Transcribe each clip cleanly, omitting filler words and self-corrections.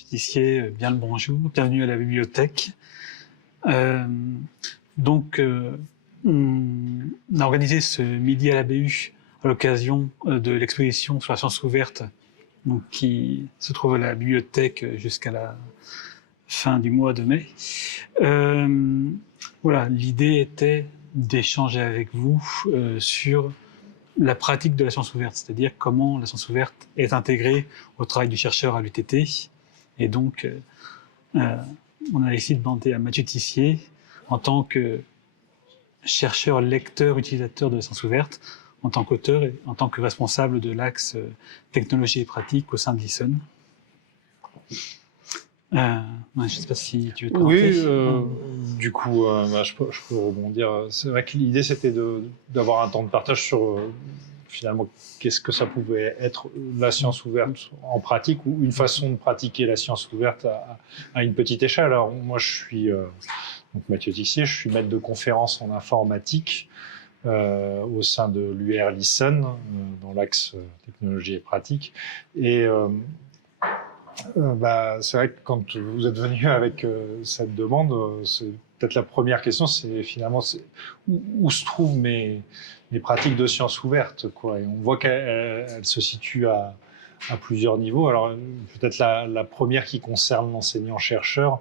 Mathieu Tissier, bien le bonjour, bienvenue à la bibliothèque. Donc, on a organisé ce midi à la BU à l'occasion de l'exposition sur la science ouverte, donc, qui se trouve à la bibliothèque jusqu'à la fin du mois de mai. Voilà, l'idée était d'échanger avec vous sur la pratique de la science ouverte, c'est-à-dire comment la science ouverte est intégrée au travail du chercheur à l'UTT. Et donc, on a décidé de demander à Mathieu Tissier, en tant que chercheur, lecteur, utilisateur de la science ouverte, en tant qu'auteur et en tant que responsable de l'axe technologie et pratique au sein de l'ISON. Je ne sais pas si tu veux te présenter. Oui, du coup, je peux rebondir. C'est vrai que l'idée, c'était d'avoir un temps de partage sur, finalement, qu'est-ce que ça pouvait être la science ouverte en pratique ou une façon de pratiquer la science ouverte à une petite échelle. Alors, moi, je suis donc Mathieu Tissier, je suis maître de conférence en informatique au sein de l'UR l'ISON, dans l'axe technologie et pratique. Et c'est vrai que quand vous êtes venu avec cette demande, c'est peut-être la première question, c'est finalement où se trouvent mes pratiques de sciences ouvertes, quoi. Et on voit qu'elles se situent à plusieurs niveaux. Alors peut-être la première qui concerne l'enseignant-chercheur,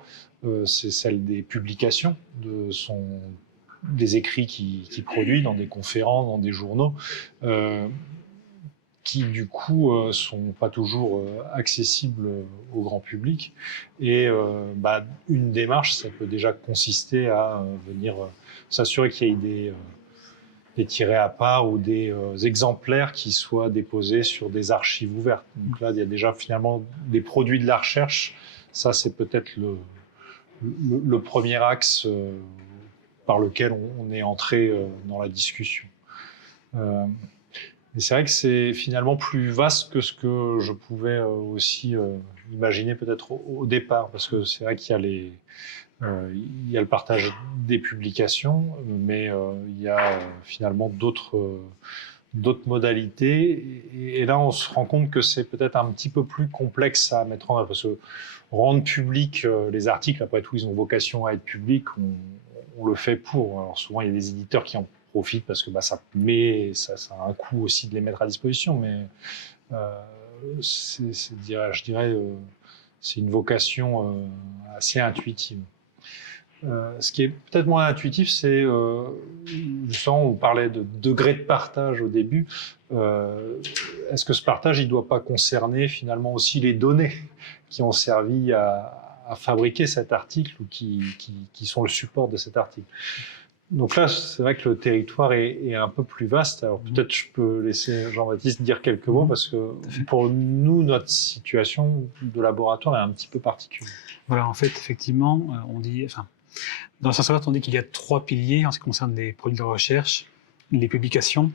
c'est celle des publications, des écrits qu'il produit dans des conférences, dans des journaux. Qui du coup sont pas toujours accessibles au grand public. Et une démarche, ça peut déjà consister à venir s'assurer qu'il y ait des tirets à part ou des exemplaires qui soient déposés sur des archives ouvertes. Donc là, il y a déjà finalement des produits de la recherche. Ça, c'est peut-être le premier axe par lequel on est entré dans la discussion. Et c'est vrai que c'est finalement plus vaste que ce que je pouvais aussi imaginer peut-être au départ, parce que c'est vrai qu'il y a il y a le partage des publications, mais il y a finalement d'autres modalités. Et là, on se rend compte que c'est peut-être un petit peu plus complexe à mettre en œuvre, parce que rendre public les articles, après tout, ils ont vocation à être publics, on le fait pour. Alors souvent, il y a des éditeurs qui en profitent parce que ça a un coût aussi de les mettre à disposition, mais je dirais c'est une vocation assez intuitive. Ce qui est peut-être moins intuitif, c'est justement, on parlait de degré de partage au début. Est-ce que ce partage, il ne doit pas concerner finalement aussi les données qui ont servi à fabriquer cet article ou qui sont le support de cet article? Donc là, c'est vrai que le territoire est un peu plus vaste. Alors peut-être je peux laisser Jean-Baptiste dire quelques mots, parce que pour nous, notre situation de laboratoire est un petit peu particulière. Voilà, en fait, effectivement, dans la science ouverte, on dit qu'il y a 3 piliers en ce qui concerne les produits de la recherche: les publications,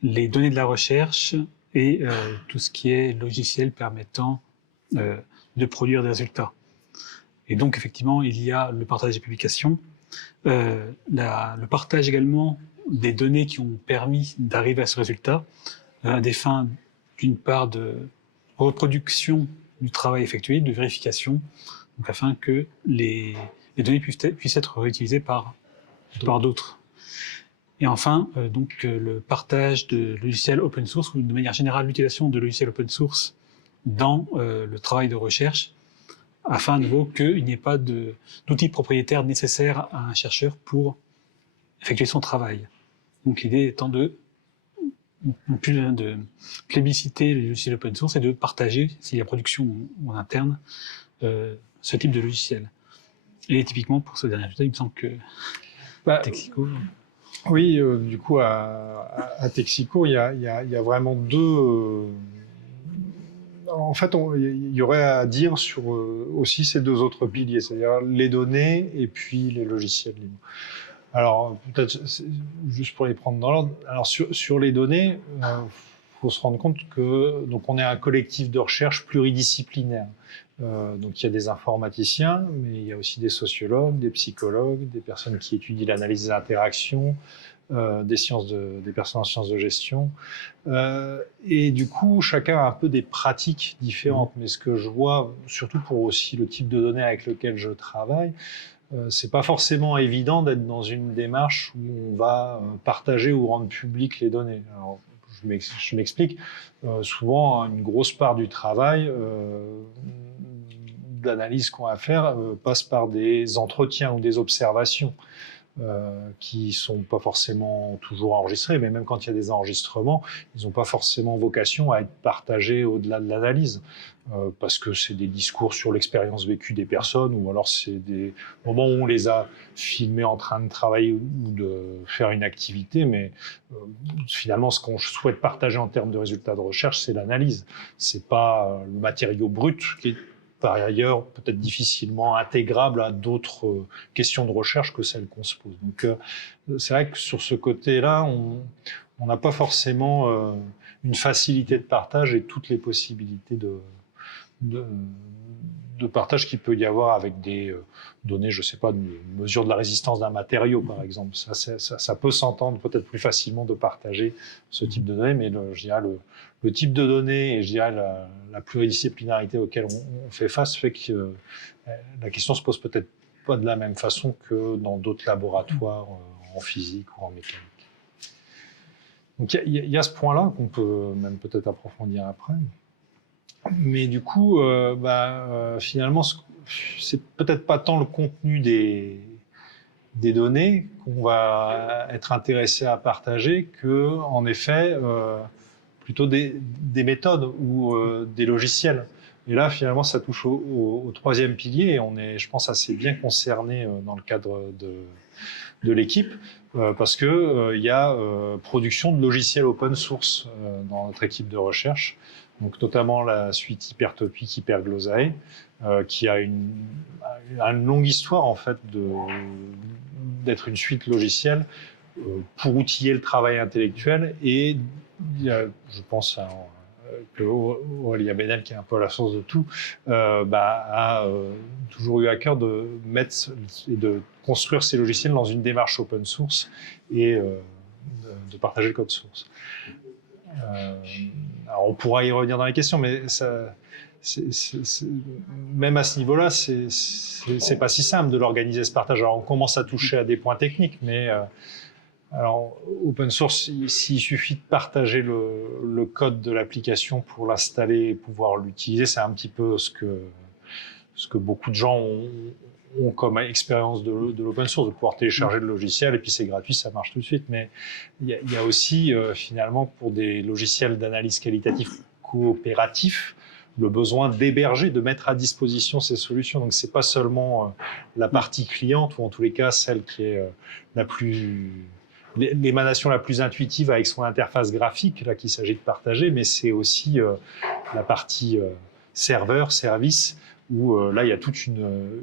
les données de la recherche et tout ce qui est logiciel permettant de produire des résultats. Et donc, effectivement, il y a le partage des publications, le partage également des données qui ont permis d'arriver à ce résultat, à des fins, d'une part, de reproduction du travail effectué, de vérification, donc afin que les données puissent être réutilisées par d'autres. Et enfin, le partage de logiciels open source, ou de manière générale l'utilisation de logiciels open source dans le travail de recherche, afin à nouveau qu'il n'y ait pas d'outils propriétaires nécessaires à un chercheur pour effectuer son travail. Donc l'idée étant de plébisciter les logiciels open source et de partager, s'il y a production en interne, ce type de logiciel. Et typiquement pour ce dernier résultat, il me semble que Texico... Oui, du coup, à Texico, il y a vraiment deux... en fait, il y aurait à dire sur aussi ces deux autres piliers, c'est-à-dire les données et puis les logiciels libres. Alors, peut-être, juste pour les prendre dans l'ordre, alors sur les données, faut se rendre compte que donc on est un collectif de recherche pluridisciplinaire. Donc il y a des informaticiens, mais il y a aussi des sociologues, des psychologues, des personnes qui étudient l'analyse des interactions, des personnes en sciences de gestion. Et du coup, chacun a un peu des pratiques différentes. Mais ce que je vois, surtout pour aussi le type de données avec lequel je travaille, c'est pas forcément évident d'être dans une démarche où on va partager ou rendre publiques les données. Alors, je m'explique. Souvent, une grosse part du travail d'analyse qu'on va faire passe par des entretiens ou des observations qui sont pas forcément toujours enregistrés, mais même quand il y a des enregistrements, ils n'ont pas forcément vocation à être partagés au-delà de l'analyse, parce que c'est des discours sur l'expérience vécue des personnes, ou alors c'est des moments où on les a filmés en train de travailler ou de faire une activité, mais finalement, ce qu'on souhaite partager en termes de résultats de recherche, c'est l'analyse. C'est pas le matériau brut qui est par ailleurs peut-être difficilement intégrable à d'autres questions de recherche que celles qu'on se pose. Donc c'est vrai que sur ce côté-là, on n'a pas forcément une facilité de partage et toutes les possibilités de partage qu'il peut y avoir avec des données, je ne sais pas, de mesure de la résistance d'un matériau, par exemple. Ça peut s'entendre peut-être plus facilement de partager ce type de données, mais je dirais le type de données et je dirais la pluridisciplinarité auquel on fait face fait que la question se pose peut-être pas de la même façon que dans d'autres laboratoires en physique ou en mécanique. Donc il y a ce point-là qu'on peut même peut-être approfondir après. Mais du coup, finalement, c'est peut-être pas tant le contenu des données qu'on va être intéressé à partager que, en effet, plutôt des méthodes ou des logiciels. Et là, finalement, ça touche au troisième pilier et on est, je pense, assez bien concerné dans le cadre de l'équipe parce que il y a production de logiciels open source dans notre équipe de recherche. Donc notamment la suite Hypertopic, Hyperglosae, qui a une longue histoire en fait d'être une suite logicielle pour outiller le travail intellectuel et je pense que Aurélia Benel, qui est un peu à la source de tout, a toujours eu à cœur de mettre et de construire ces logiciels dans une démarche open source et de partager le code source. Alors on pourra y revenir dans les questions, mais ça, même à ce niveau-là, c'est pas si simple de l'organiser ce partage. Alors on commence à toucher à des points techniques, mais alors open source, s'il suffit de partager le code de l'application pour l'installer et pouvoir l'utiliser, c'est un petit peu ce que beaucoup de gens ont comme expérience de l'open source, de pouvoir télécharger le logiciel et puis c'est gratuit, ça marche tout de suite. Mais il y a aussi finalement pour des logiciels d'analyse qualitative coopératifs le besoin d'héberger, de mettre à disposition ces solutions. Donc c'est pas seulement la partie cliente ou en tous les cas celle qui est la plus l'émanation la plus intuitive avec son interface graphique là qu'il s'agit de partager, mais c'est aussi la partie serveur, service où là il y a toute une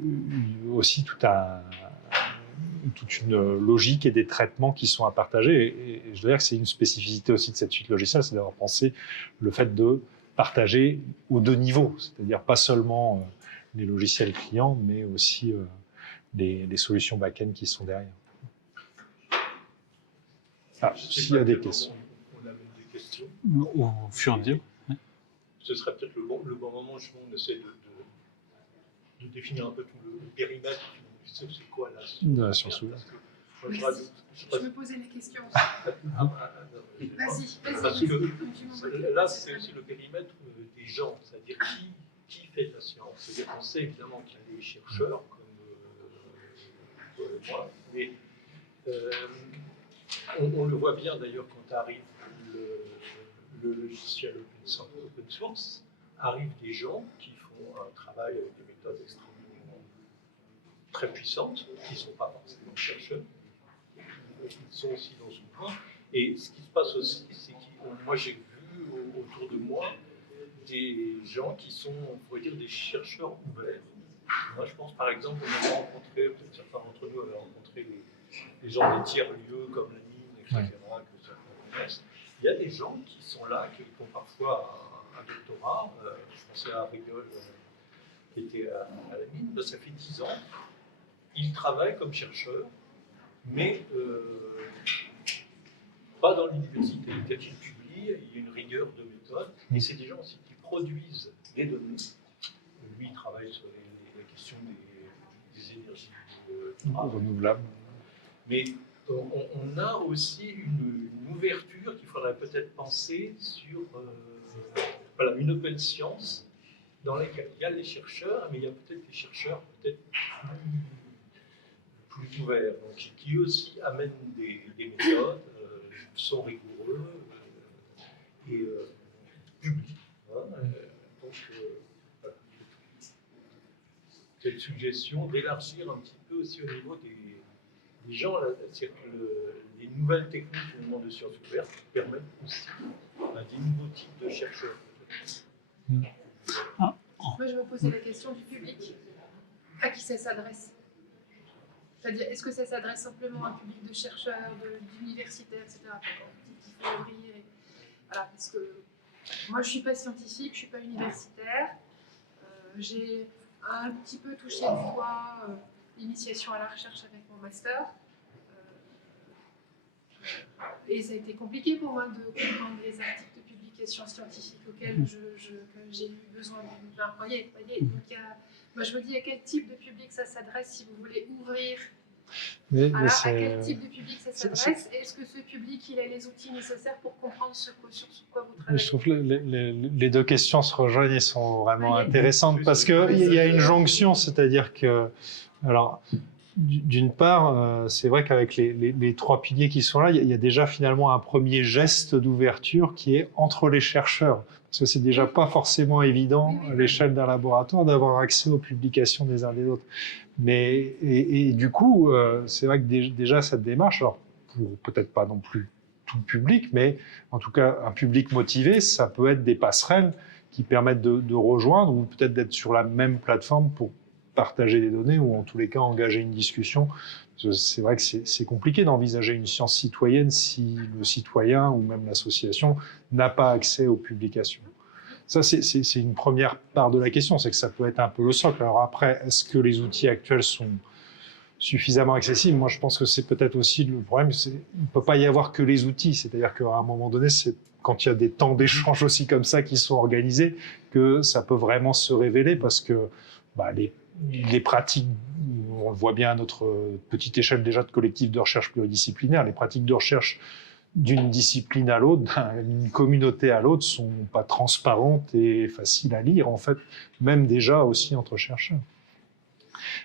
logique et des traitements qui sont à partager. Et je dois dire que c'est une spécificité aussi de cette suite logicielle, c'est d'avoir pensé le fait de partager aux deux niveaux, c'est-à-dire pas seulement les logiciels clients, mais aussi les solutions back-end qui sont derrière. Ah, s'il y a des questions. On a même des questions. Au fur et à mesure. Ce serait peut-être le bon moment où on essaie de définir un peu tout le périmètre. C'est quoi là De la science ouverte. Je me posais la question. Vas-y. Parce que là, c'est aussi le périmètre des gens, c'est-à-dire qui fait de la science. C'est-à-dire qu'on sait évidemment qu'il y a des chercheurs, comme toi et moi, mais on le voit bien d'ailleurs quand arrive le logiciel open source, arrivent des gens qui font un travail avec des méthodes extrêmement très puissantes, qui ne sont pas forcément chercheurs, qui sont aussi dans ce point. Et ce qui se passe aussi, c'est que moi j'ai vu autour de moi des gens qui sont, on pourrait dire, des chercheurs ouverts. Moi je pense par exemple, on a rencontré, peut-être certains d'entre nous avaient rencontré les gens des tiers-lieux comme la mine, etc., que certains connaissent. Il y a des gens qui sont là, qui font parfois un doctorat. Je pensais à Rigol qui était à la mine, ben, ça fait 10 ans. Il travaille comme chercheur, mais pas dans l'université. Quand il publie, il y a une rigueur de méthode, et c'est des gens aussi qui produisent des données. Lui, il travaille sur les questions des énergies Renouvelable. Mais on a aussi une ouverture qu'il faudrait peut-être penser sur voilà, une open science dans laquelle il y a les chercheurs, mais il y a peut-être des chercheurs peut-être plus ouverts, donc, qui aussi amènent des méthodes, sont rigoureux et publient. Hein, donc, voilà. C'est une suggestion d'élargir un petit peu aussi au niveau des gens. Les nouvelles techniques finalement de sciences ouvertes permettent aussi des nouveaux types de chercheurs. Moi, je me posais la question du public. À qui ça s'adresse? C'est-à-dire, est-ce que ça s'adresse simplement à un public de chercheurs, d'universitaires, etc. Qu'il faut ouvrir voilà, parce que moi, je ne suis pas scientifique, je ne suis pas universitaire. J'ai un petit peu touché du doigt l'initiation à la recherche avec mon master. Et ça a été compliqué pour moi de comprendre les articles de publication scientifique auxquels j'ai eu besoin d'une. Enfin, voyez, donc moi je me dis à quel type de public ça s'adresse si vous voulez ouvrir. À quel type de public ça s'adresse? Est-ce que ce public il a les outils nécessaires pour comprendre sur quoi vous travaillez? Je trouve que les deux questions se rejoignent et sont vraiment intéressantes parce qu'il y a une jonction, c'est-à-dire que, alors, d'une part, c'est vrai qu'avec les trois piliers qui sont là, il y a déjà finalement un premier geste d'ouverture qui est entre les chercheurs. Parce que c'est déjà pas forcément évident à l'échelle d'un laboratoire d'avoir accès aux publications des uns des autres. Mais, et du coup, c'est vrai que déjà cette démarche, alors pour peut-être pas non plus tout le public, mais en tout cas un public motivé, ça peut être des passerelles qui permettent de rejoindre ou peut-être d'être sur la même plateforme pour partager des données ou en tous les cas engager une discussion. C'est vrai que c'est compliqué d'envisager une science citoyenne si le citoyen ou même l'association n'a pas accès aux publications. Ça, c'est une première part de la question, c'est que ça peut être un peu le socle. Alors après, est-ce que les outils actuels sont suffisamment accessibles? Moi, je pense que c'est peut-être aussi le problème, il ne peut pas y avoir que les outils. C'est-à-dire qu'à un moment donné, c'est quand il y a des temps d'échange aussi comme ça qui sont organisés que ça peut vraiment se révéler parce que les pratiques, on le voit bien à notre petite échelle déjà de collectifs de recherche pluridisciplinaires, les pratiques de recherche d'une discipline à l'autre, d'une communauté à l'autre, sont pas transparentes et faciles à lire, en fait, même déjà aussi entre chercheurs.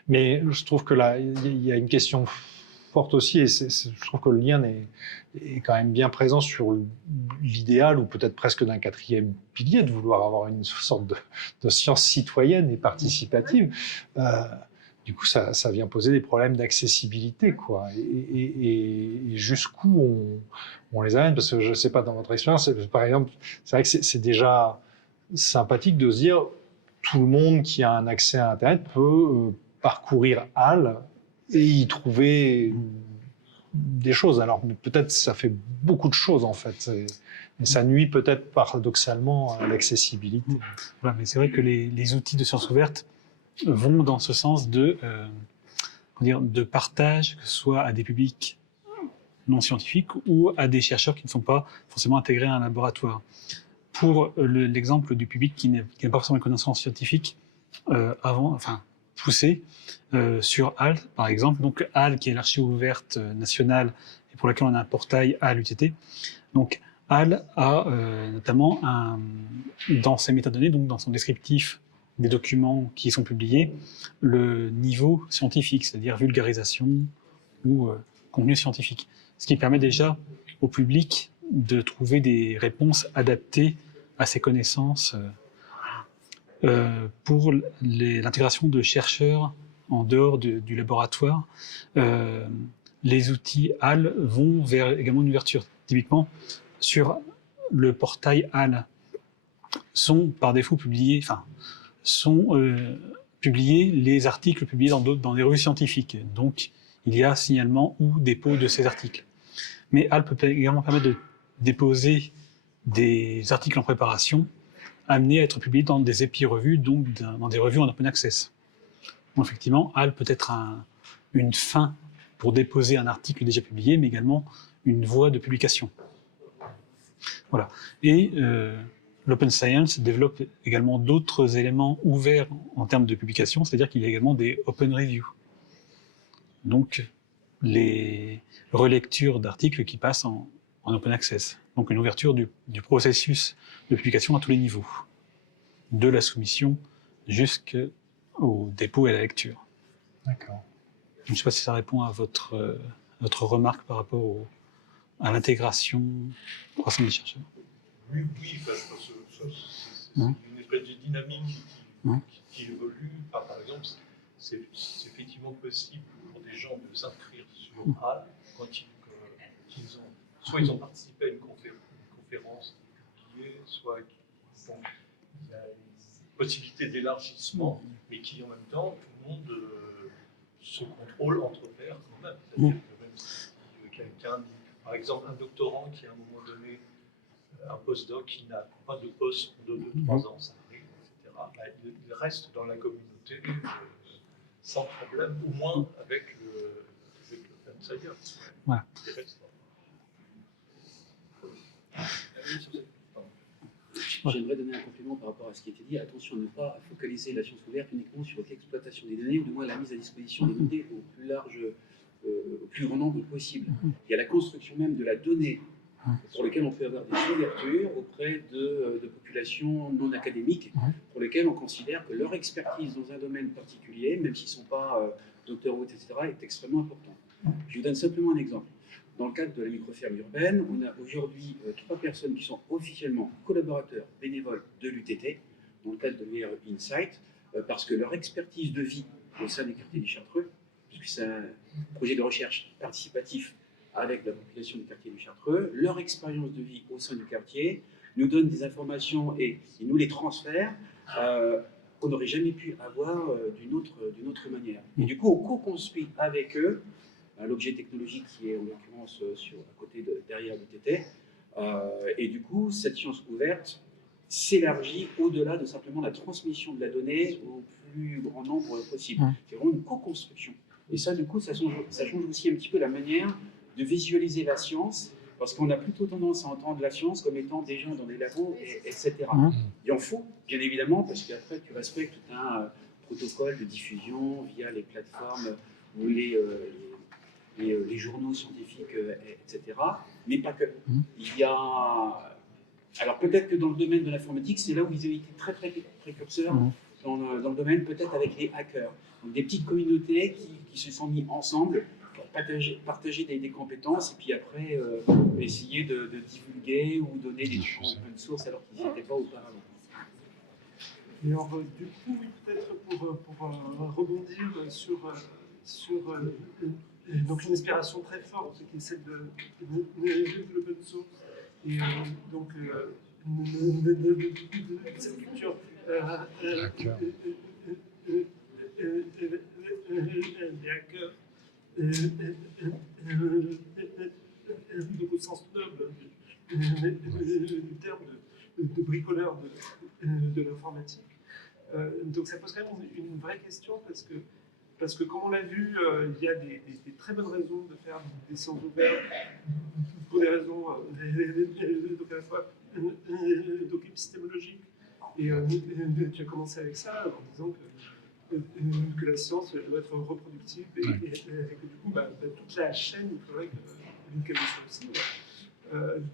Mais je trouve que là, il y a une question forte aussi, et je trouve que le lien est quand même bien présent sur l'idéal, ou peut-être presque d'un quatrième pilier, de vouloir avoir une sorte de science citoyenne et participative. Du coup, ça vient poser des problèmes d'accessibilité, quoi. Et jusqu'où on les amène, parce que je ne sais pas, dans votre expérience, par exemple, c'est vrai que c'est déjà sympathique de se dire tout le monde qui a un accès à Internet peut parcourir HAL et y trouver des choses. Alors peut-être ça fait beaucoup de choses en fait, et ça nuit peut-être paradoxalement à l'accessibilité. Voilà, mais c'est vrai que les outils de sciences ouvertes vont dans ce sens de partage, que ce soit à des publics non scientifiques ou à des chercheurs qui ne sont pas forcément intégrés à un laboratoire. Pour l'exemple du public qui n'a pas forcément une connaissance scientifique poussée, sur HAL, par exemple, donc HAL qui est l'archive ouverte nationale et pour laquelle on a un portail HAL-UTT. Donc HAL a notamment dans ses métadonnées, donc dans son descriptif des documents qui sont publiés, le niveau scientifique, c'est-à-dire vulgarisation ou contenu scientifique. Ce qui permet déjà au public de trouver des réponses adaptées à ses connaissances pour l'intégration de chercheurs en dehors du laboratoire. Les outils HAL vont vers également une ouverture. Typiquement, sur le portail HAL, sont par défaut publiés, les articles publiés dans des revues scientifiques. Donc, il y a signalement ou dépôt de ces articles. Mais HAL peut également permettre de déposer des articles en préparation amené à être publié dans des épi-revues, donc dans des revues en open access. Donc, effectivement, HAL peut être une fin pour déposer un article déjà publié, mais également une voie de publication. Voilà. Et l'Open Science développe également d'autres éléments ouverts en termes de publication, c'est-à-dire qu'il y a également des open reviews. Donc, les relectures d'articles qui passent en open access. Donc, une ouverture du processus de publication à tous les niveaux, de la soumission jusqu'au dépôt et à la lecture. D'accord. Je ne sais pas si ça répond à votre remarque par rapport à l'intégration croissante des chercheurs. Oui, parce que c'est Hein une espèce de dynamique Hein qui évolue. Par exemple, c'est effectivement possible pour des gens de s'inscrire sur HAL quand soit ils ont participé à une conférence publiée, soit donc, il y a une possibilité d'élargissement, mais qui en même temps, tout le monde se contrôle entre pairs quand même. C'est-à-dire que même si quelqu'un, par exemple un doctorant qui à un moment donné, un postdoc qui n'a pas de poste de 2-3 ans, ça arrive, etc., bah, il reste dans la communauté sans problème, au moins avec l'open science. Voilà. J'aimerais donner un complément par rapport à ce qui a été dit. Attention à ne pas focaliser la science ouverte uniquement sur l'exploitation des données, ou du moins la mise à disposition des données au plus large, au plus grand nombre possible. Il y a la construction même de la donnée pour lequel on peut avoir des ouvertures auprès de populations non académiques, pour lesquelles on considère que leur expertise dans un domaine particulier, même s'ils ne sont pas docteurs, etc., est extrêmement importante. Je vous donne simplement un exemple. Dans le cadre de la microferme urbaine, on a aujourd'hui 3 personnes qui sont officiellement collaborateurs bénévoles de l'UTT, dans le cadre de l'UR Insight, parce que leur expertise de vie au sein des quartiers du Chartreux, puisque c'est un projet de recherche participatif avec la population du quartier du Chartreux, leur expérience de vie au sein du quartier nous donne des informations et ils nous les transfèrent qu'on n'aurait jamais pu avoir d'une autre manière. Et du coup, on co-construit avec eux l'objet technologique qui est en l'occurrence à côté derrière l'UTT. Et du coup, cette science ouverte s'élargit au-delà de simplement la transmission de la donnée au plus grand nombre possible. C'est vraiment une co-construction. Et ça, du coup, ça change aussi un petit peu la manière de visualiser la science, parce qu'on a plutôt tendance à entendre la science comme étant des gens dans des labos, etc. Il en faut, bien évidemment, parce qu'après, tu respectes tout un protocole de diffusion via les plateformes ou les journaux scientifiques, etc. Mais pas que. Il y a... Alors peut-être que dans le domaine de l'informatique, c'est là où ils ont été très très précurseurs dans le domaine, peut-être avec les hackers. Donc des petites communautés qui se sont mis ensemble pour partager des compétences et puis après essayer de divulguer ou donner des trucs en open source alors qu'ils n'y étaient pas auparavant. Et alors, du coup, oui, peut-être pour rebondir sur donc une inspiration très forte qui est celle de l'open source et donc de cette culture des hackers donc au sens noble du terme de bricoleur de l'informatique. Donc ça pose quand même une vraie question parce que comme on l'a vu, il y a des très bonnes raisons de faire des sciences ouvertes pour des raisons donc à la fois donc épistémologiques. Et tu as commencé avec ça en disant que la science doit être reproductible et que du coup toute la chaîne, il faudrait qu'elle soit aussi.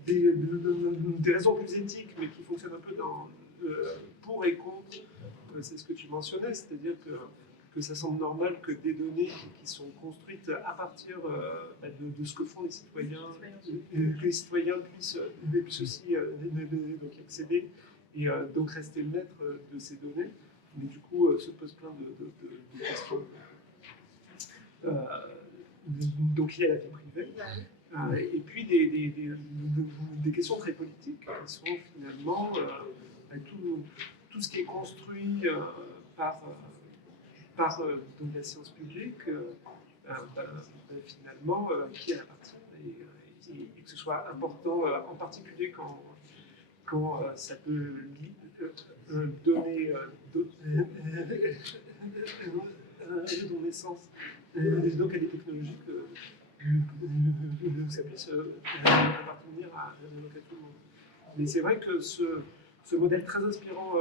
Des raisons plus éthiques, mais qui fonctionnent un peu pour et contre, c'est ce que tu mentionnais, c'est-à-dire que ça semble normal que des données qui sont construites à partir de ce que font les citoyens, que les citoyens puissent aussi donc accéder et donc rester maître de ces données, mais du coup se pose plein de questions donc liées à la vie privée. Et puis des questions très politiques qui sont finalement tout ce qui est construit par donc la science publique, finalement, qui elle appartient, et que ce soit important, en particulier quand quand ça peut donner naissance donc à des technologies que ça puisse appartenir à tout le monde. Mais c'est vrai que ce modèle très inspirant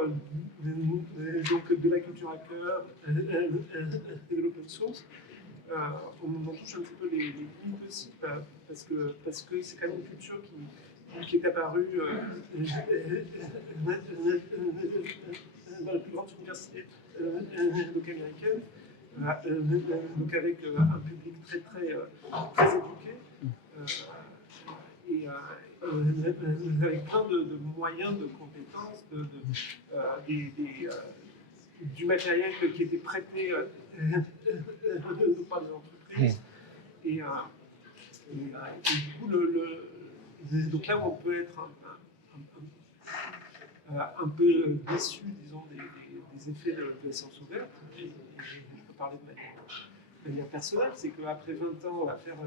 donc de la culture hacker et de l'open source, on en touche un petit peu les limites aussi, parce que c'est quand même une culture qui est apparue dans les plus grandes universités donc américaines, donc avec un public très éduqué, et avec plein de moyens, de compétences, du matériel qui était prêté par les entreprises. Et du coup, donc là où on peut être un peu déçu, disons, des effets de la science ouverte, et je peux parler de manière personnelle, c'est qu'après 20 ans à faire de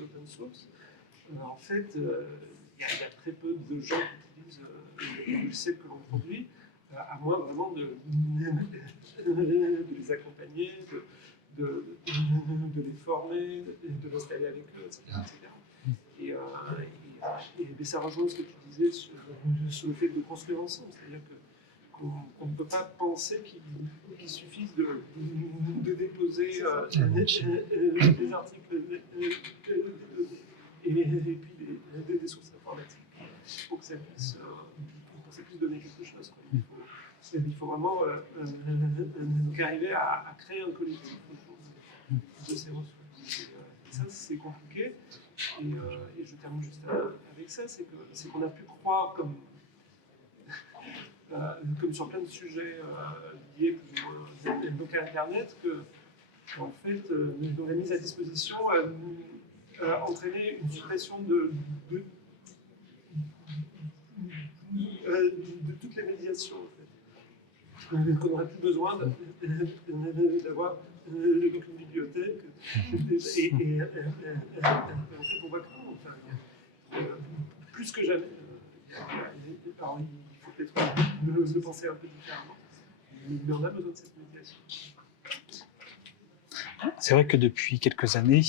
l'open source, en fait, il y a très peu de gens qui utilisent les logiciels que l'on produit, à moins vraiment de les accompagner, de les former, de l'installer avec eux, etc. Et ça rejoint ce que tu disais sur le fait de construire ensemble, c'est-à-dire qu'on ne peut pas penser qu'il suffise de déposer des articles et puis des sources informatiques pour que ça puisse donner quelque chose. Il faut vraiment arriver à créer un collectif autour de ces ressources. Ça, c'est compliqué. Et je termine juste avec ça, c'est qu'on a pu croire, comme sur plein de sujets liés plus ou moins donc à Internet, que en fait, la mise à disposition entraînait une suppression de toutes les médiations. En fait. Qu'on n'aurait plus besoin d'avoir une bibliothèque. Et en fait, on voit que non, enfin, plus que jamais, alors, il faut peut-être le penser un peu différemment, mais on a besoin de cette médiation. C'est vrai que depuis quelques années,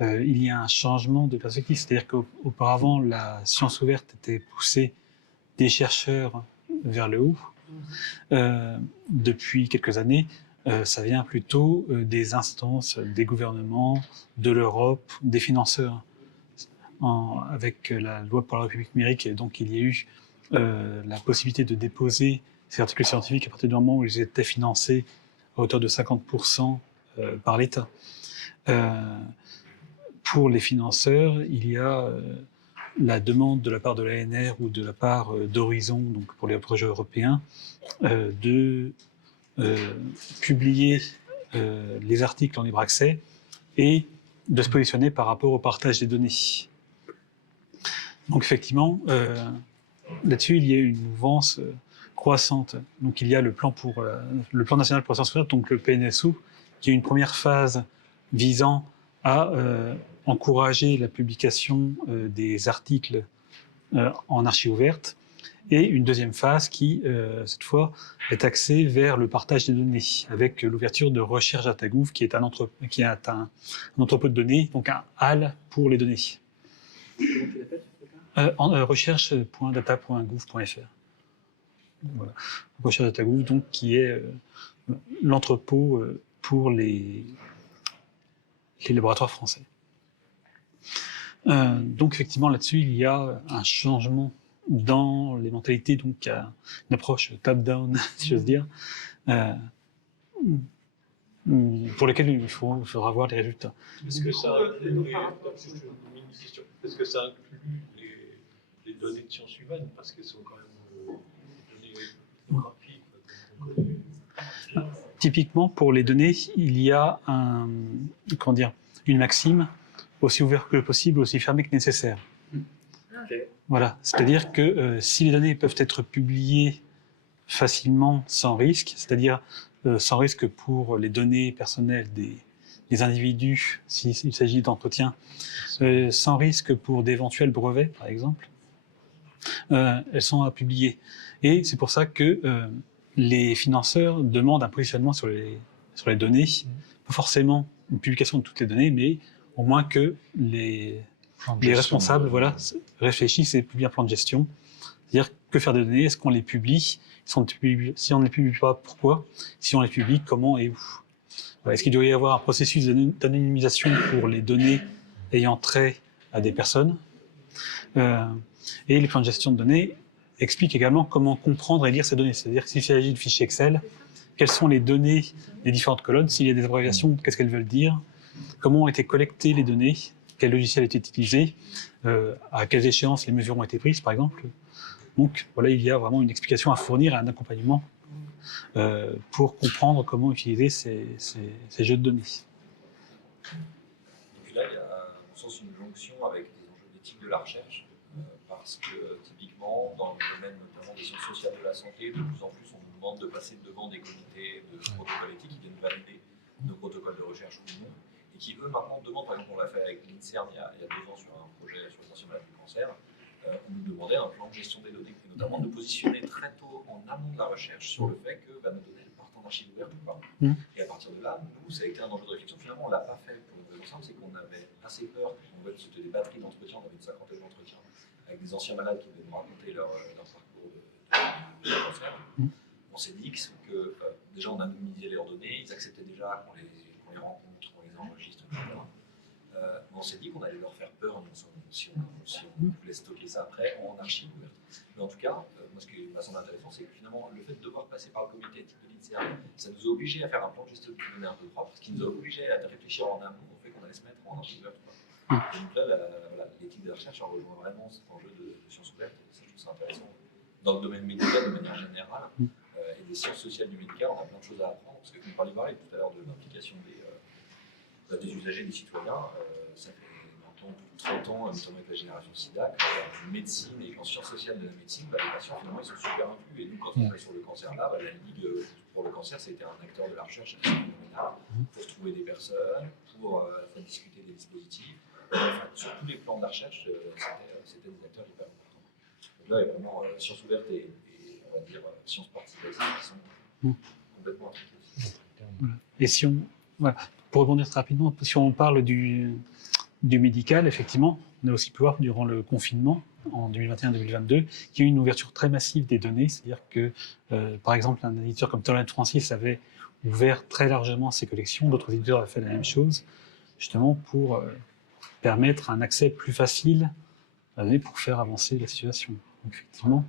il y a un changement de perspective. C'est-à-dire qu'auparavant, la science ouverte était poussée des chercheurs vers le haut. Depuis quelques années, ça vient plutôt des instances, des gouvernements, de l'Europe, des financeurs. Avec la loi pour la République numérique, donc il y a eu la possibilité de déposer ces articles scientifiques à partir du moment où ils étaient financés à hauteur de 50% par l'État. Pour les financeurs, il y a la demande de la part de l'ANR ou de la part d'Horizon, donc pour les projets européens, de publier les articles en libre accès et de se positionner par rapport au partage des données. Donc effectivement, là-dessus, il y a une mouvance croissante. Donc il y a le plan national pour la science ouverte, donc le PNSO, qui est une première phase visant à encourager la publication des articles en archives ouvertes, et une deuxième phase qui, cette fois, est axée vers le partage des données, avec l'ouverture de Recherche Datagouv, qui est un entrepôt de données, donc un HAL pour les données. Recherche.data.gouv.fr. Voilà. Recherche Datagouv, donc, qui est l'entrepôt pour les laboratoires français. Donc effectivement là-dessus il y a un changement dans les mentalités, donc une approche top-down, si j'ose dire, pour lesquelles il faudra voir les résultats. Est-ce que ça inclut les données de sciences humaines, parce qu'elles sont quand même des données graphiques. Typiquement, pour les données, il y a une maxime, aussi ouverte que possible, aussi fermée que nécessaire. Okay. Voilà, c'est-à-dire que si les données peuvent être publiées facilement, sans risque, c'est-à-dire sans risque pour les données personnelles des individus, s'il s'agit d'entretien, sans risque pour d'éventuels brevets, par exemple, elles sont à publier. Et c'est pour ça que les financeurs demandent un positionnement sur les données, pas forcément une publication de toutes les données, mais au moins que les responsables réfléchissent et publient un plan de gestion. C'est-à-dire que faire des données, est-ce qu'on les publie? Si on ne les publie pas, pourquoi? Si on les publie, comment et où? Est-ce qu'il doit y avoir un processus d'anonymisation pour les données ayant trait à des personnes? Et les plans de gestion de données expliquent également comment comprendre et lire ces données. C'est-à-dire que s'il s'agit de fichiers Excel, quelles sont les données des différentes colonnes? S'il y a des abréviations, qu'est-ce qu'elles veulent dire? Comment ont été collectées les données? Quel logiciel a été utilisé? À quelles échéances les mesures ont été prises, par exemple? Donc voilà, il y a vraiment une explication à fournir et un accompagnement pour comprendre comment utiliser ces jeux de données. Et puis là, il y a à mon sens une jonction avec des enjeux d'éthique de la recherche, parce que typiquement, dans le domaine notamment des sciences sociales de la santé, de plus en plus on nous demande de passer devant des comités de protocoles éthiques qui viennent valider nos protocoles de recherche ou non, et qui eux maintenant demandent, par exemple on l'a fait avec l'INSERM il y a 2 ans sur un projet sur les anciens malades du cancer, on nous demandait un plan de gestion des données, et notamment de positionner très tôt en amont de la recherche sur le fait que nos données partent en archive ouverte ou pas. Et à partir de là, nous, ça a été un enjeu de réflexion. Finalement, on ne l'a pas fait pour une raison simple, c'est qu'on avait assez peur. En fait, c'était des batteries d'entretien, on avait une 50aine d'entretiens avec des anciens malades qui venaient nous raconter leur parcours de cancer. On s'est dit que déjà, on anonymisait leurs données, ils acceptaient déjà qu'on les rencontre, qu'on les enregistre, etc. On s'est dit qu'on allait leur faire peur si on voulait stocker ça après en archive ouverte. Mais en tout cas, moi ce qui m'a semblé intéressant, c'est que finalement, le fait de devoir passer par le comité éthique de l'INSERM, ça nous a obligés à faire un plan de gestion de données un peu propre, ce qui nous a obligés à réfléchir en amont au fait qu'on allait se mettre en archive ouverte ou pas. Et donc là, l'éthique de la recherche a rejoint vraiment cet enjeu de sciences ouvertes, et ça, je trouve ça intéressant. Dans le domaine médical, de manière générale, et des sciences sociales du médical, on a plein de choses à apprendre, parce que vous parliez tout à l'heure de l'implication des usagers, des citoyens. Ça fait maintenant plus de 30 ans, notamment avec la génération SIDA, en médecine et en sciences sociales de la médecine, les patients finalement ils sont super inclus. Et nous, quand on travaille sur le cancer là, la Ligue pour le cancer, ça a été un acteur de la recherche assez phénoménal pour trouver des personnes, pour discuter des dispositifs. Enfin, sur tous les plans de la recherche, c'était des acteurs hyper importants. Donc là, il y a vraiment sciences ouvertes et on va dire sciences participatives qui sont complètement impliquées. Et si on, voilà, pour rebondir très rapidement, si on parle du médical, effectivement, on a aussi pu voir durant le confinement en 2021-2022 qu'il y a eu une ouverture très massive des données, c'est-à-dire que, par exemple, un éditeur comme Thornton Francis avait ouvert très largement ses collections, d'autres éditeurs avaient fait la même chose, justement pour permettre un accès plus facile à la donnée pour faire avancer la situation. Donc, effectivement,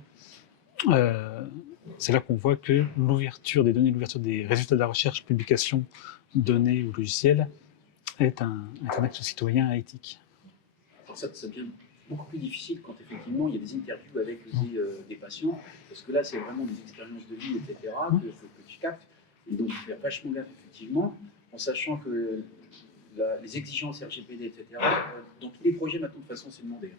c'est là qu'on voit que l'ouverture des données, l'ouverture des résultats de la recherche, publication, données ou logiciels est un acte citoyen et éthique. Alors ça devient beaucoup plus difficile quand effectivement il y a des interviews avec des patients, parce que là c'est vraiment des expériences de vie, etc., que tu captes, et donc il faut faire vachement gaffe effectivement, en sachant que les exigences RGPD, etc., dans tous les projets maintenant de toute façon c'est demandé.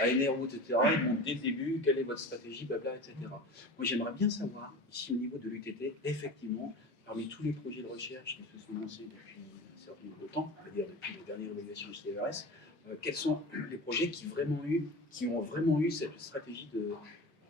À NRO, etc., ils demandent dès le début quelle est votre stratégie, blabla, etc. Moi j'aimerais bien savoir, ici au niveau de l'UTT, effectivement, parmi tous les projets de recherche qui se sont lancés depuis un certain nombre de temps, c'est-à-dire depuis les dernières évaluations du CERS, quels sont les projets qui ont vraiment eu cette stratégie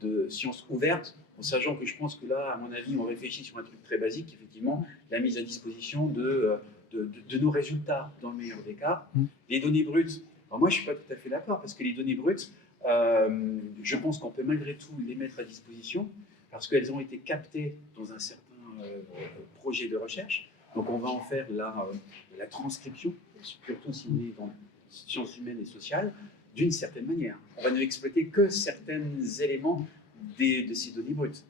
de sciences ouvertes, en sachant que je pense que là, à mon avis, on réfléchit sur un truc très basique, effectivement, la mise à disposition de nos résultats, dans le meilleur des cas, les données brutes. Alors moi, je ne suis pas tout à fait d'accord, parce que les données brutes, je pense qu'on peut malgré tout les mettre à disposition, parce qu'elles ont été captées dans un certain projet de recherche. Donc on va en faire la transcription, surtout si on est dans sciences humaines et sociales, d'une certaine manière. On va ne exploiter que certains éléments de ces données brutes,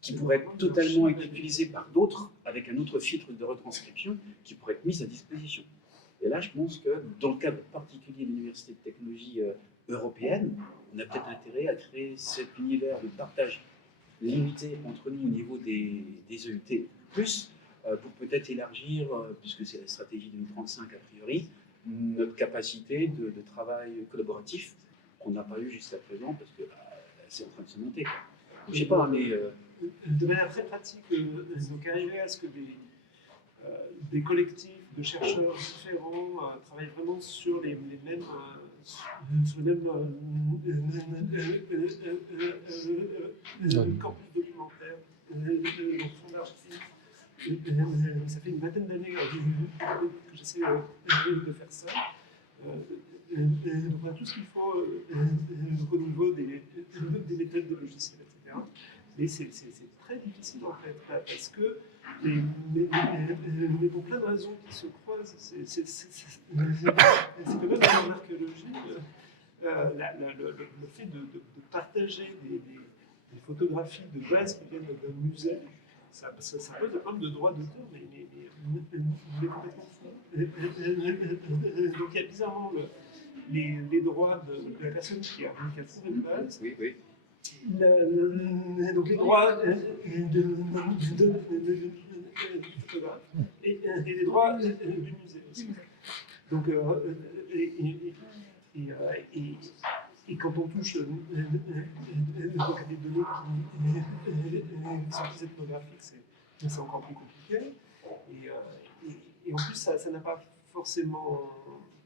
qui pourraient être totalement utilisés par d'autres, avec un autre filtre de retranscription, qui pourrait être mis à disposition. Et là, je pense que dans le cadre particulier de l'Université de technologie européenne, on a peut-être intérêt à créer cet univers de partage limité entre nous au niveau des EUT+, pour peut-être élargir, puisque c'est la stratégie 2035 a priori, notre capacité de travail collaboratif qu'on n'a pas eu jusqu'à présent, parce que c'est en train de se monter. Je ne sais pas, mais... De manière très pratique, donc arriver à ce que des collectifs de chercheurs différents travaillent vraiment sur les mêmes sur le même corpus documentaire, donc fonds d'archives. Ça fait une vingtaine d'années que j'essaie de faire ça. Donc on a tout ce qu'il faut au niveau des méthodes, des logiciels, etc. Mais c'est très difficile en fait, parce que pour plein de raisons qui se croisent, c'est que même en archéologie, le fait de partager des photographies de base qui viennent d'un musée, ça pose un problème de droit d'auteur, mais complètement fou. Donc il y a bizarrement les droits de la personne qui a trouvé de base. Oui, oui. Donc les droits du photographe et les droits du musée aussi. Donc, et quand on touche donc à des données qui sont plus ethnographiques, c'est encore plus compliqué. Et en plus, ça n'a pas forcément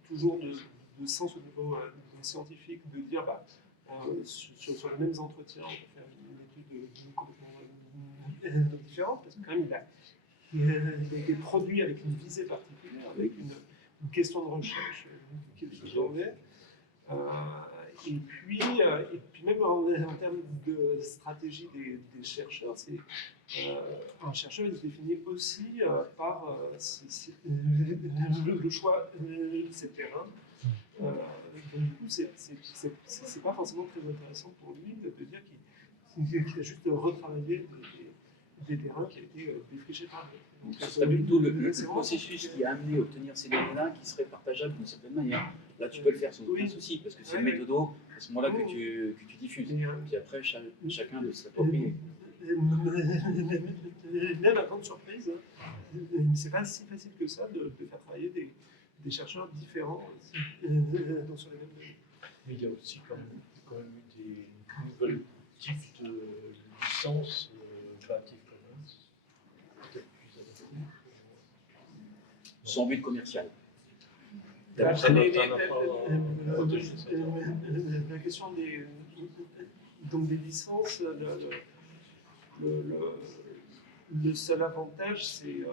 toujours de sens au niveau scientifique de dire sur les mêmes entretiens, on peut faire une étude complètement différente, parce que quand même, il a été produit avec une visée particulière, avec une question de recherche qui est et puis même en termes de stratégie des chercheurs, un chercheur il se définit aussi par le choix de ses terrains. Donc du coup, c'est pas forcément très intéressant pour lui de dire qu'il a juste retravaillé des terrains qui ont été défrichés par lui. Ce serait plutôt le processus qui a amené à obtenir ces données-là qui serait partageable d'une certaine manière. Là, tu peux le faire sans aucun souci, parce que c'est le méthodo à ce moment-là que tu diffuses. Puis après, chacun de s'approprier. Même à grande surprise, c'est pas si facile que ça de faire travailler des chercheurs différents sur les mêmes données. Mais il y a aussi quand même eu des nouvelles types de licences Creative Commons, peut-être plus adaptées. Sans but commercial. La question des licences, le seul avantage, c'est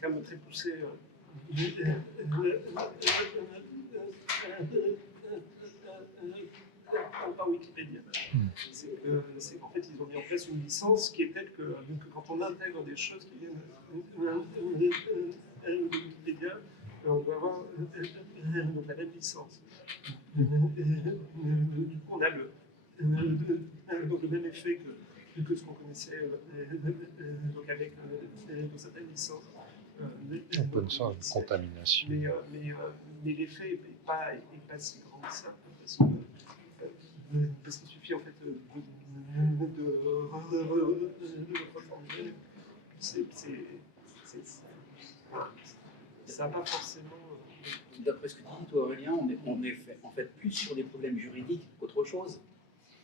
quand même très poussé. Par Wikipédia. C'est qu'en fait, ils ont mis en place une licence qui est telle que quand on intègre des choses qui viennent de Wikipédia, on doit avoir donc la même licence. Du coup, on a donc le même effet que ce qu'on connaissait donc avec certaines licences. Open source, contamination. Mais l'effet n'est pas si grand que ça, parce qu'il suffit en fait de reformuler. Ça n'a pas forcément. D'après ce que tu dis, toi Aurélien, on est en fait plus sur des problèmes juridiques qu'autre chose.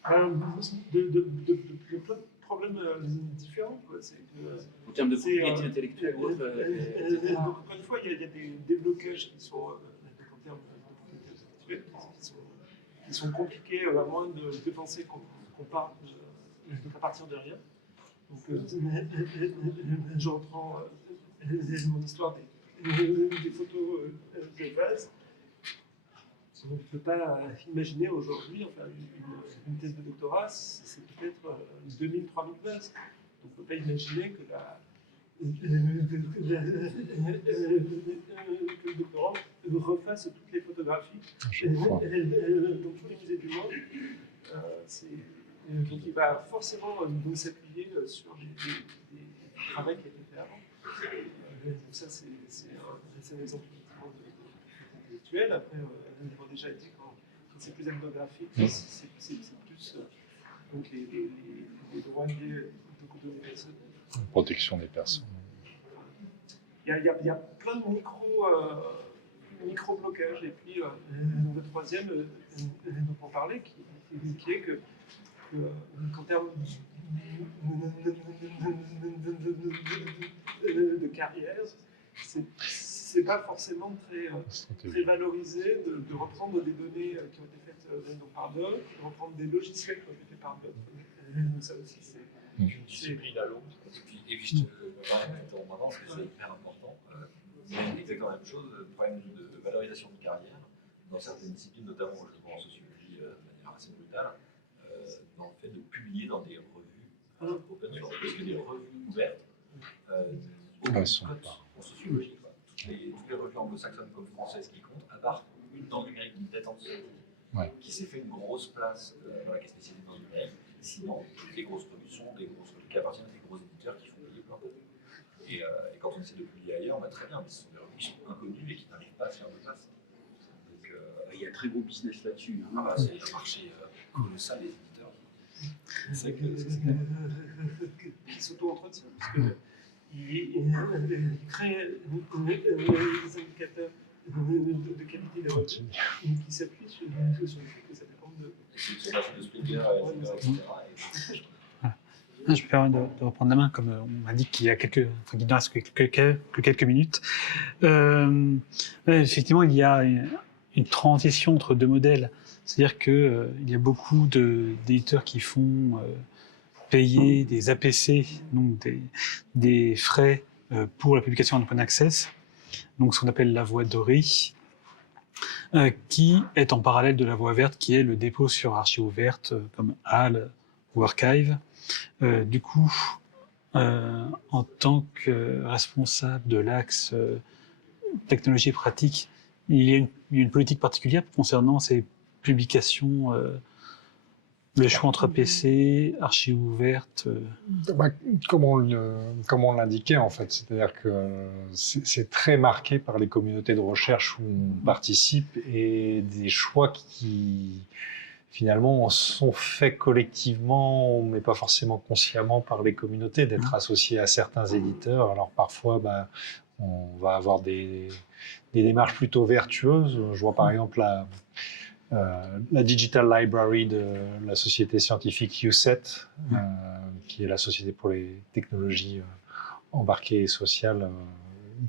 De plein de problèmes différents. Quoi. En termes de propriété intellectuelle ou autre. Donc, encore une fois, il y a des blocages qui sont, en termes de propriété intellectuelle, qui sont compliqués, à moins de penser qu'on part à partir de rien. Donc, je reprends mon histoire des photos de base. On ne peut pas imaginer aujourd'hui, enfin, une thèse de doctorat, c'est peut-être 2000, 3000 bases. On ne peut pas imaginer que le doctorant refasse toutes les photographies dans tous les musées du monde. Donc il va forcément s'appuyer sur des travaux qui ont été faits avant. Donc ça, c'est un exemple intellectuel. Après, on a déjà été quand c'est plus ethnographique, c'est plus donc les droits liés aux données personnelles. Protection des personnes. Il y a plein de micro-blocages. Et puis, le troisième dont on parlait, qui est qu'en termes de carrière, c'est c'est pas forcément très valorisé de reprendre des données qui ont été faites par d'autres, de reprendre des logiciels qui ont été faits par d'autres. Ça aussi, c'est Une discipline à l'autre. Et puis, je te parle maintenant parce que c'est hyper important. C'est exactement la même chose, le problème de valorisation de carrière, dans certaines disciplines, notamment je le vois en sociologie de manière assez brutale, dans le fait de publier dans des revues open source, parce que des revues ouvertes, en sociologie, quoi. Toutes les revues anglo-saxonnes comme françaises qui comptent, à part une dans le numérique qui date en sociologie, qui s'est fait une grosse place, voilà, qui est spécialisée dans le numérique. Sinon, toutes les grosses revues sont des grosses revues qui appartiennent à des gros éditeurs qui font payer plein d'euros. Et quand on essaie de publier ailleurs, très bien, mais ce sont des revues qui sont inconnues et qui n'arrivent pas à faire de place. Donc, Il y a un très gros business là-dessus. Hein. c'est un marché colossal des éditeurs. C'est vrai que qui s'auto-entretient, parce qu'ils créent des indicateurs de qualité des revues qui s'appuient sur le fait que ça dépend de... c'est une machine de Springer, etc. Je me permets de reprendre la main, comme on m'a dit qu'il y a qu'il ne reste que quelques minutes. Effectivement, il y a une transition entre deux modèles. C'est-à-dire qu'il y a beaucoup d'éditeurs qui font payer des APC, donc des frais pour la publication en open access, donc ce qu'on appelle la voie dorée, qui est en parallèle de la voie verte, qui est le dépôt sur archives ouvertes comme HAL ou Archive. Du coup, en tant que responsable de l'axe technologie et pratique, il y a une politique particulière concernant ces publications, le choix entre PC, archives ouvertes. Comme on l'indiquait en fait, c'est-à-dire que c'est très marqué par les communautés de recherche où on participe et des choix qui finalement sont faits collectivement, mais pas forcément consciemment par les communautés, d'être associés à certains éditeurs. Alors parfois, on va avoir des démarches plutôt vertueuses. Je vois par exemple la Digital Library de la société scientifique USET, qui est la société pour les technologies embarquées et sociales,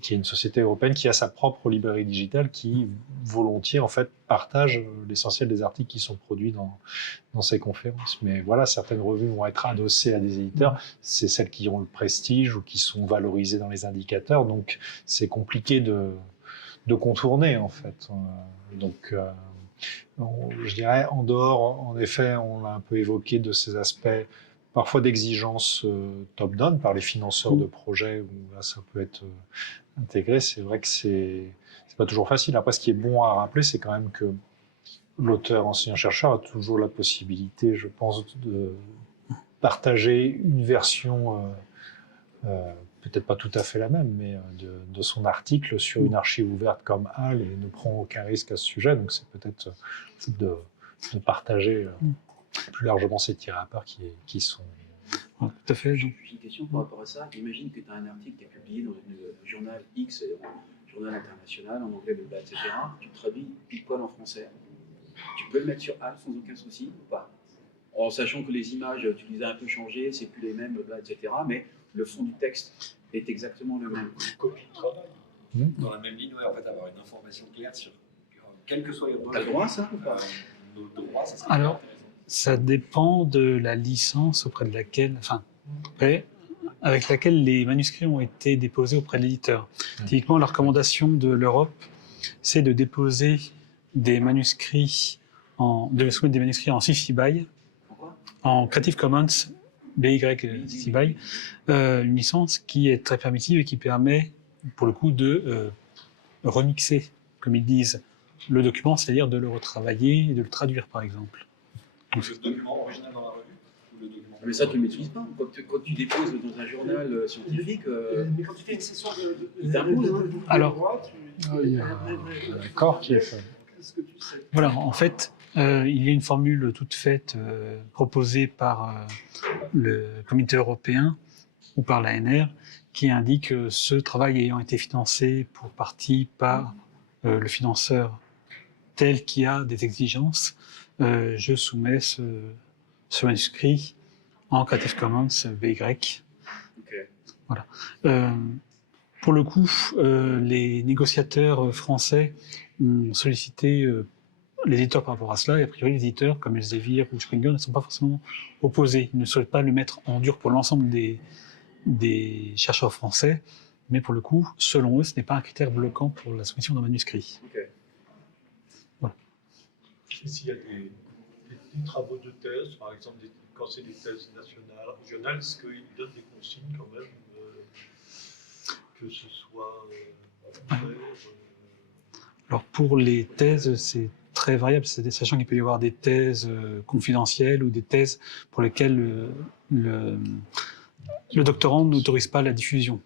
qui est une société européenne qui a sa propre librairie digitale qui volontiers en fait partage l'essentiel des articles qui sont produits dans ces conférences. Mais voilà, certaines revues vont être adossées à des éditeurs, c'est celles qui ont le prestige ou qui sont valorisées dans les indicateurs, donc c'est compliqué de contourner en fait. Donc je dirais en dehors, en effet, on l'a un peu évoqué de ces aspects parfois d'exigence top-down par les financeurs de projets où là, ça peut être intégré. C'est vrai que c'est pas toujours facile. Après, ce qui est bon à rappeler, c'est quand même que l'auteur, enseignant-chercheur a toujours la possibilité, je pense, de partager une version, peut-être pas tout à fait la même, mais de son article sur une archive ouverte comme HAL et ne prend aucun risque à ce sujet. Donc, c'est peut-être de partager plus largement ces tirés à part qui sont... Tout à fait. J'ai une question par rapport à ça. Imagine que tu as un article qui est publié dans un journal X, un journal international, en anglais, etc. Tu le traduis pile poil en français. Tu peux le mettre sur HAL sans aucun souci ou pas? En sachant que les images, tu les as un peu changées, c'est plus les mêmes, etc. Mais le fond du texte est exactement le même. Copie de travail. Dans la même ligne, en fait, avoir une information claire sur quels que soient les revues. T'as le droit à ça ou pas? Nos droits, ça serait Alors, intéressant. ça dépend de la licence auprès de laquelle, avec laquelle les manuscrits ont été déposés auprès de l'éditeur. Typiquement, la recommandation de l'Europe, c'est de déposer des manuscrits de soumettre des manuscrits en CC BY, en Creative Commons BY CC BY, une licence qui est très permissive et qui permet, pour le coup, de remixer, comme ils disent, le document, c'est-à-dire de le retravailler et de le traduire, par exemple. Le document original dans la revue ou le document... Mais ça, tu ne le maîtrises pas. Quand tu déposes dans un journal scientifique... Mais quand tu fais une session il t'impose, hein. Alors, il y a un accord qui est fait. Qu'est-ce que tu sais? Voilà, en fait, il y a une formule toute faite proposée par le comité européen ou par l'ANR qui indique que ce travail ayant été financé pour partie par le financeur tel qui a des exigences, je soumets ce manuscrit en Creative Commons BY. Okay. Voilà. pour le coup, les négociateurs français ont sollicité les éditeurs par rapport à cela, et a priori les éditeurs comme Elsevier ou Springer ne sont pas forcément opposés. Ils ne souhaitent pas le mettre en dur pour l'ensemble des chercheurs français, mais pour le coup, selon eux, ce n'est pas un critère bloquant pour la soumission d'un manuscrit. Ok. Et s'il y a des travaux de thèse, par exemple, quand c'est des thèses nationales, régionales, est-ce qu'ils donnent des consignes quand même que ce soit Alors pour les thèses, c'est très variable, sachant qu'il peut y avoir des thèses confidentielles ou des thèses pour lesquelles le doctorant n'autorise pas la diffusion.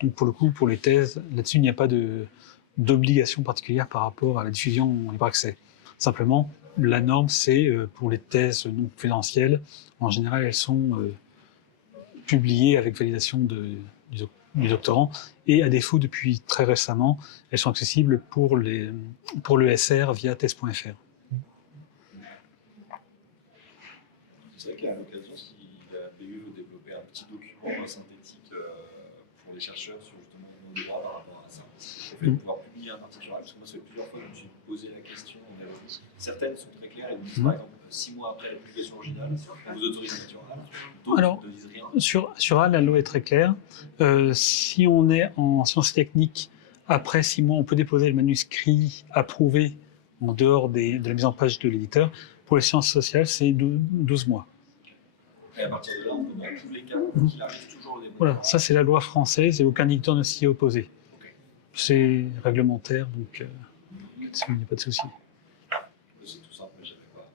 Donc pour le coup, pour les thèses, là-dessus, il n'y a pas d'obligation particulière par rapport à la diffusion en libre accès. Simplement, la norme, c'est pour les thèses non confidentielles, en général, elles sont publiées avec validation du doctorant, et à défaut, depuis très récemment, elles sont accessibles pour l'ESR via thèse.fr. C'est vrai qu'à l'occasion, si la PE veut développer un petit document synthétique pour les chercheurs sur justement nos droits par rapport à ça, le fait de pouvoir publier un article sur parce que moi, ça fait plusieurs fois que je me suis posé la question. Certaines sont très claires, elles disent par exemple 6 mois après la publication originale, vous autorisez la lecture orale, d'autres ne disent rien. Sur A, la loi est très claire. Si on est en sciences techniques, après 6 mois, on peut déposer le manuscrit approuvé en dehors de la mise en page de l'éditeur. Pour les sciences sociales, c'est 12 mois. Et à partir de là, on peut dans tous les cas qu'il arrive toujours au débat. Voilà, ça c'est la loi française et aucun éditeur ne s'y est opposé. Okay. C'est réglementaire, donc là-dessus, il n'y a pas de souci. C'est tout simple, mais je ne savais pas.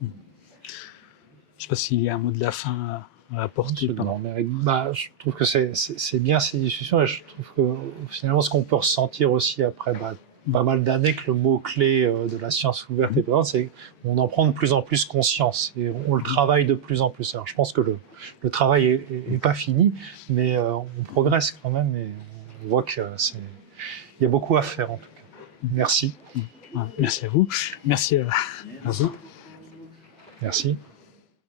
Je ne sais pas s'il y a un mot de la fin à apporter. Non, mais, je trouve que c'est bien ces discussions, et je trouve que finalement ce qu'on peut ressentir aussi après pas mal d'années que le mot-clé de la science ouverte est présent, c'est qu'on en prend de plus en plus conscience et on le travaille de plus en plus. Alors je pense que le travail est pas fini, mais on progresse quand même et on voit qu'il y a beaucoup à faire en tout cas. Merci. Merci à vous. Merci à vous. Merci.